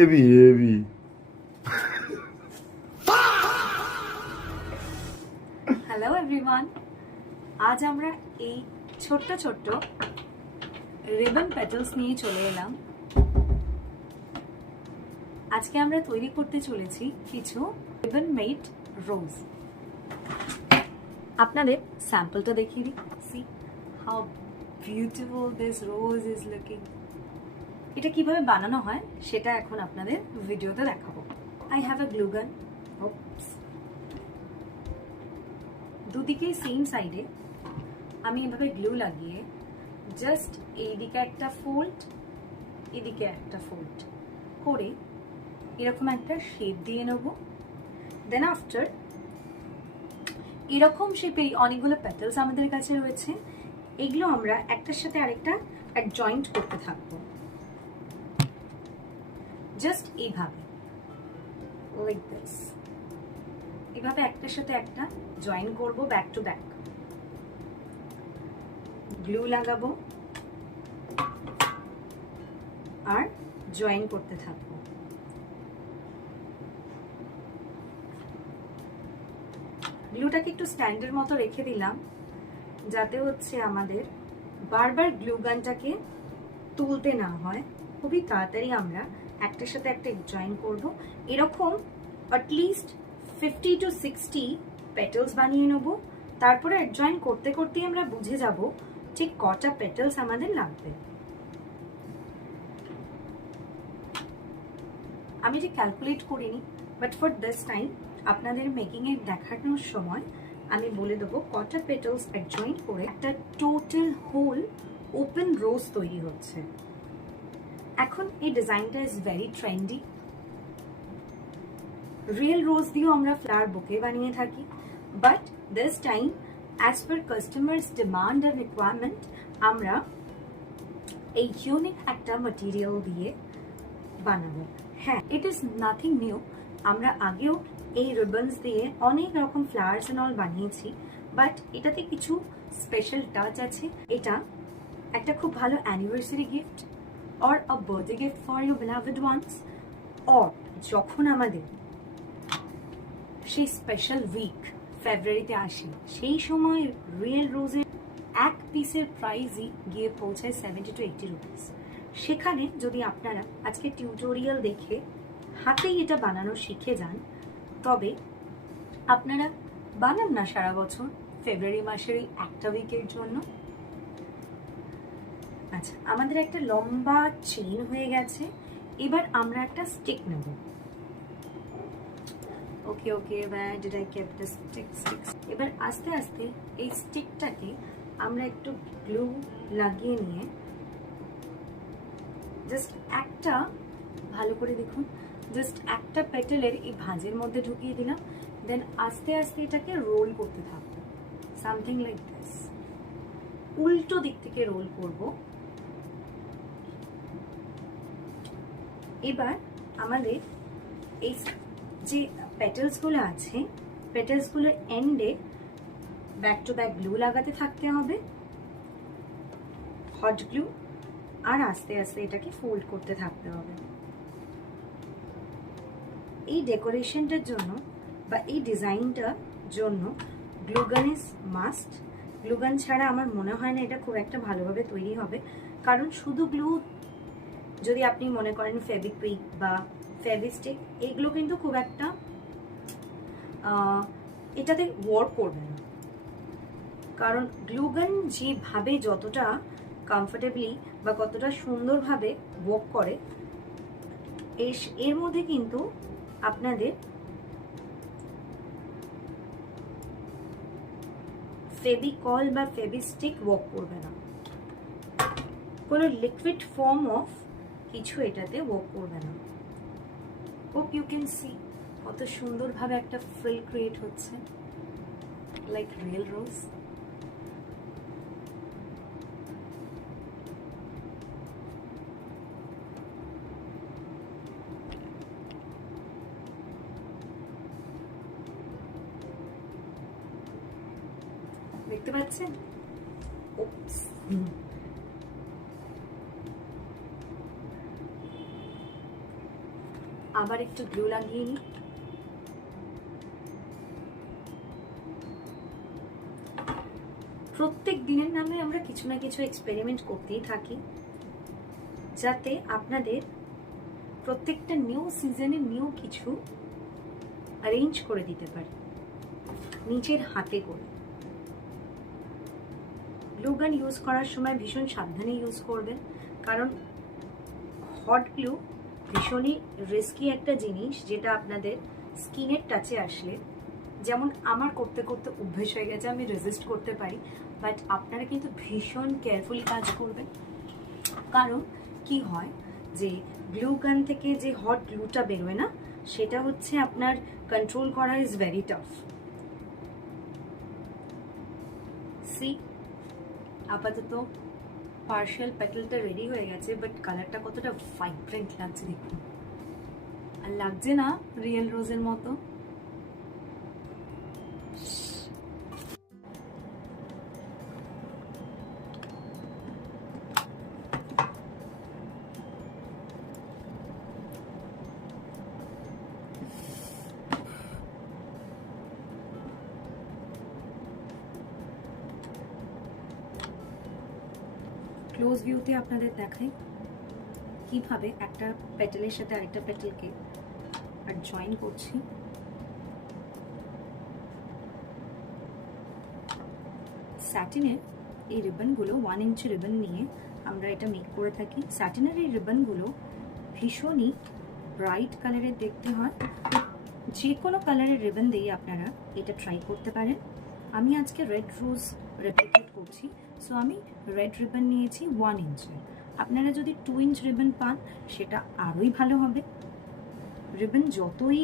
Heavy heavy. Hello everyone, আজ আমরা এই ছোট্ট ছোট্ট রিবন পেটালস নিয়ে চলে এলাম। আজকে আমরা তৈরি করতে চলেছি কিছু রিবন মেড রোজ। আপনাদের স্যাম্পলটা দেখিয়ে দিই। C how beautiful this rose is looking. এটা কিভাবে বানানো হয় সেটা এখন আপনাদের ভিডিওতে দেখাবো। আই হ্যাভ আ গ্লু গান। দুদিকে সেম সাইডে আমি এভাবে গ্লু লাগিয়ে জাস্ট এইদিকে একটা ফোল্ড, এদিকে একটা ফোল্ড করে এরকম একটা শেপ দিয়ে নেব। দেন আফটার এরকম শেপেরই অনেকগুলো পেটালস আমাদের কাছে রয়েছে, এগুলো আমরা একটার সাথে আরেকটা জয়েন্ট করতে থাকবো জাস্ট এইভাবে, লাইক দিস। এভাবে একটার সাথে একটা জয়েন করব, ব্যাক টু ব্যাক। গ্লু লাগাবো আর জয়েন করতে থাকবো। গ্লুটাকে একটু স্ট্যান্ডের মতো রেখে দিলাম যাতে হচ্ছে আমাদের বারবার গ্লু গানটাকে তুলতে না হয়। খুবই তাড়াতাড়ি আমরা একটার সাথে একটা জয়েন করব। এরকম অ্যাটলিস্ট 50 to 60 পেটালস বানিয়ে নেব। তারপরে জয়েন করতে করতেই আমরা বুঝে যাব ঠিক কটা পেটালস আমাদের লাগবে। আমি যে ক্যালকুলেট করিনি, বাট ফর দিস টাইম আপনাদের মেকিং এর দেখানোর সময় আমি বলে দেবো কটা পেটালস জয়েন করে একটা টোটাল হোল ওপেন রোজ তৈরি হচ্ছে। এখন এই ডিজাইনটা is very trendy. Real rose দিয়েও আমরা ফ্লাওয়ার বুকে বানিয়ে থাকি, but this time as per customers demand আর রিকোয়ারমেন্ট আমরা এই ইউনিক একটা ম্যাটেরিয়াল দিয়ে বানাবো। হ্যাঁ, ইট ইজ নাথিং নিউ। আমরা আগেও এই রিবনস দিয়ে অনেক রকম ফ্লাওয়ার্স এন্ড অল বানিয়েছি, বাট এটাতে কিছু স্পেশাল টাচ আছে। এটা একটা খুব ভালো anniversary gift or a birthday gift for your beloved ones, or যখন আমাদের সেই স্পেশাল উইক ফেব্রুয়ারিতে আসে, সেই সময় রিয়েল রোজের এক পিসের প্রাইসই গিয়ে পৌঁছায় 70 to 80 রুপিস। সেখানে যদি আপনারা আজকে টিউটোরিয়াল দেখে হাতেই এটা বানানো শিখে যান, তবে আপনারা বানান না সারা বছর ফেব্রুয়ারি মাসের এই একটা উইকের জন্য। আচ্ছা, আমাদের একটা লম্বা চেইন হয়ে গেছে। এবার আমরা একটা স্টিক নেব। ওকে ওকে, where did I keep the stick? এবার আস্তে আস্তে এই স্টিকটাকে আমরা একটু গ্লু লাগিয়ে নিয়ে জাস্ট একটা, ভালো করে দেখুন, জাস্ট একটা পেটালের এই ভাঁজের মধ্যে ঢুকিয়ে দিলাম। দেন আস্তে আস্তে এটাকে রোল করতে থাকবো, সামথিং লাইক দিস। উল্টো দিক থেকে রোল করব। এবার আমাদের এই যে পেটালসগুলো আছে, পেটালসগুলোর এন্ডে ব্যাক টু ব্যাক গ্লু লাগাতে থাকতে হবে, হট গ্লু, আর আস্তে আস্তে এটাকে ফোল্ড করতে থাকতে হবে। এই ডেকোরেশনটার জন্য বা এই ডিজাইনটার জন্য গ্লুগান ইজ মাস্ট। গ্লুগান ছাড়া আমার মনে হয় না এটা খুব একটা ভালোভাবে তৈরি হবে, কারণ শুধু গ্লু যদি আপনি মনে করেন ফেভিকুইক বা ফেভিস্টিক, এগুলো কিন্তু খুব একটা এটাতে ওয়ার্ক করবে না। কারণ গ্লুগান যেভাবে যতটা কমফোর্টেবলি বা কতটা সুন্দরভাবে ওয়ার্ক করে, এর মধ্যে কিন্তু আপনাদের ফেভিকল বা ফেভিস্টিক ওয়ার্ক করবে না। কোনো লিকুইড ফর্ম অফ কিছু এটাতে ওয়ার্ক করবে না। হোপ ইউ ক্যান সি কত সুন্দরভাবে একটা ফ্রিল ক্রিয়েট হচ্ছে, লাইক রিয়েল রোজ। দেখতে পাচ্ছেন? ওপস, আবার একটু গ্লু লাগিয়ে নিই। প্রত্যেক দিনের নামে আমরা কিছু না কিছু এক্সপেরিমেন্ট করতেই থাকি, যাতে আপনাদের প্রত্যেকটা নিউ সিজনে নিউ কিছু অ্যারেঞ্জ করে দিতে পারি নিজের হাতে করে। গ্লু গান ইউজ করার সময় ভীষণ সাবধানে ইউজ করবেন, কারণ হট গ্লু ভীষণই রিস্কি একটা জিনিস, যেটা আপনাদের স্কিনের টাচে আসলে, যেমন আমার করতে করতে অভ্যেস হয়ে গেছে, আমি রেজিস্ট করতে পারি, বাট আপনারা কিন্তু ভীষণ কেয়ারফুলি কাজ করবেন। কারণ কি হয় যে গ্লু গান থেকে যে হট গ্লুটা বেরোয় না, সেটা হচ্ছে আপনার কন্ট্রোল করা ইজ ভেরি টাফ। সি, আপাতত পার্শিয়াল পেটালটা রেডি হয়ে গেছে, বাট কালারটা কতটা ভাইব্রেন্ট লাগছে দেখুন, আর লাগছে না রিয়েল রোজের মতো। ক্লোজ ভিউতে আপনাদের দেখাই কিভাবে একটা পেটালের সাথে আরেকটা পেটালকে আর জয়েন করছি। স্যাটিনের এই রিবনগুলো 1 ইঞ্চি রিবন নিয়ে আমরা এটা মেক করে থাকি। স্যাটিনের এই রিবনগুলো ভীষণই ব্রাইট কালারের দেখতে হয়, যে কোনো কালারের রিবন দিয়ে আপনারা এটা ট্রাই করতে পারেন। আমি আজকে রেড রোজ রেপ্লিকেট করছি, সো আমি রেড রিবন নিয়েছি 1 ইঞ্চের। আপনারা যদি 2 ইঞ্চ রিবন পান সেটা আরোই ভালো হবে। রিবন যতই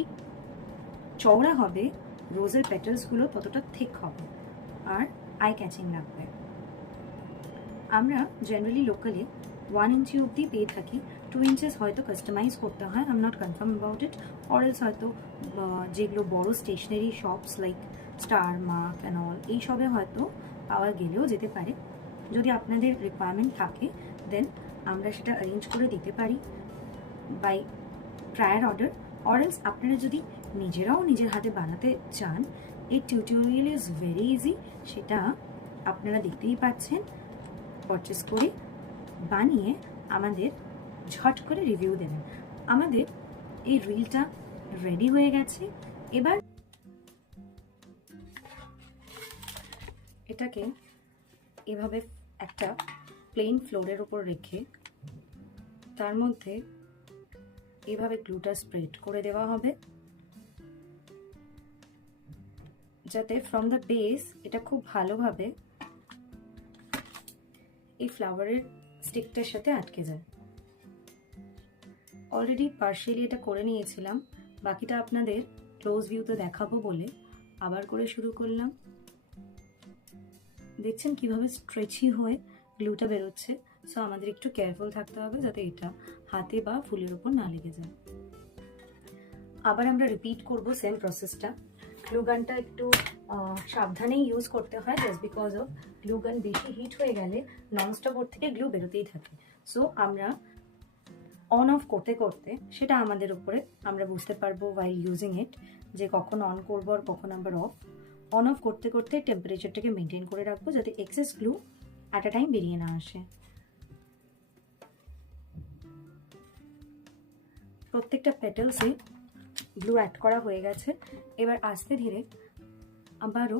চওড়া হবে, রোজের পেটালসগুলো ততটা থিক হবে আর আই ক্যাচিং লাগবে। আমরা জেনারেলি লোকালি 1 ইঞ্চি অবধি পেয়ে থাকি, 2 ইঞ্চেস হয়তো কাস্টমাইজ করতে হয়, I am not confirm about it, or else হয়তো যেগুলো বড় stationery shops like star, mark and all, এইসবে হয়তো পাওয়া গেলেও যেতে পারে। যদি আপনাদের রিকোয়ারমেন্ট থাকে দেন আমরা সেটা অ্যারেঞ্জ করে দিতে পারি বাই প্রায়ার অর্ডার, অরেলস আপনারা যদি নিজেরাও নিজের হাতে বানাতে চান, এই টিউটোরিয়াল ইজ ভেরি ইজি, সেটা আপনারা দেখতেই পাচ্ছেন। পারচেস করে বানিয়ে আমাদের ঝট করে রিভিউ দেবেন। আমাদের এই রিলটা রেডি হয়ে গেছে। এবার এটাকে এভাবে একটা প্লেন ফ্লোরের উপর রেখে তার মধ্যে এভাবে গ্লুটা স্প্রেড করে দেওয়া হবে, যাতে ফ্রম দ্য বেস এটা খুব ভালোভাবে এই ফ্লাওয়ারের স্টিকটার সাথে আটকে যায়। অলরেডি পার্শিয়ালি এটা করে নিয়েছিলাম, বাকিটা আপনাদের ক্লোজ ভিউতে দেখাবো বলে আবার করে শুরু করলাম। দেখছেন কিভাবে স্ট্রেচি হয়ে গ্লুটা বেরোচ্ছে, সো আমাদের একটু কেয়ারফুল থাকতে হবে যাতে এটা হাতে বা ফুলের উপর না লেগে যায়। আবার আমরা রিপিট করব সেম প্রসেসটা। গ্লু গানটা একটু সাবধানেই ইউজ করতে হয়, জাস্ট বিকজ অফ গ্লু গান বেশি হিট হয়ে গেলে ননস্টপ ওর থেকে গ্লু বেরোতেই থাকে। সো আমরা অন অফ করতে করতে সেটা আমাদের উপরে আমরা বুঝতে পারবো ওয়াইল ইউজিং ইট, যে কখন অন করবো আর কখন আবার অফ। অন অফ করতে করতে টেম্পারেচারটাকে মেনটেন করে রাখবো যাতে excess glue at a time বেরিয়ে না আসে। প্রত্যেকটা পেটালসে গ্লু অ্যাড করা হয়ে গেছে। এবার আস্তে ধীরে আবারও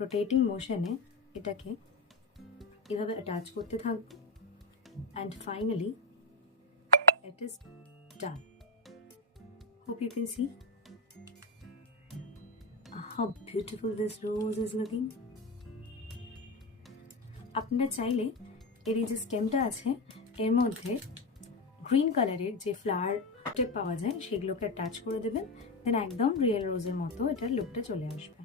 রোটেটিং মোশনে এটাকে এভাবে অ্যাটাচ করতে থাকবো, and finally it is done. Hope you can see how beautiful this rose is looking. আপনারা চাইলে এর যে স্টেমটা আছে এর মধ্যে গ্রিন কালারের যে ফ্লাওয়ার টেপ পাওয়া যায় সেগুলোকে টাচ করে দেবেন, দেন একদম রিয়েল রোজের মতো এটার লুকটা চলে আসবে।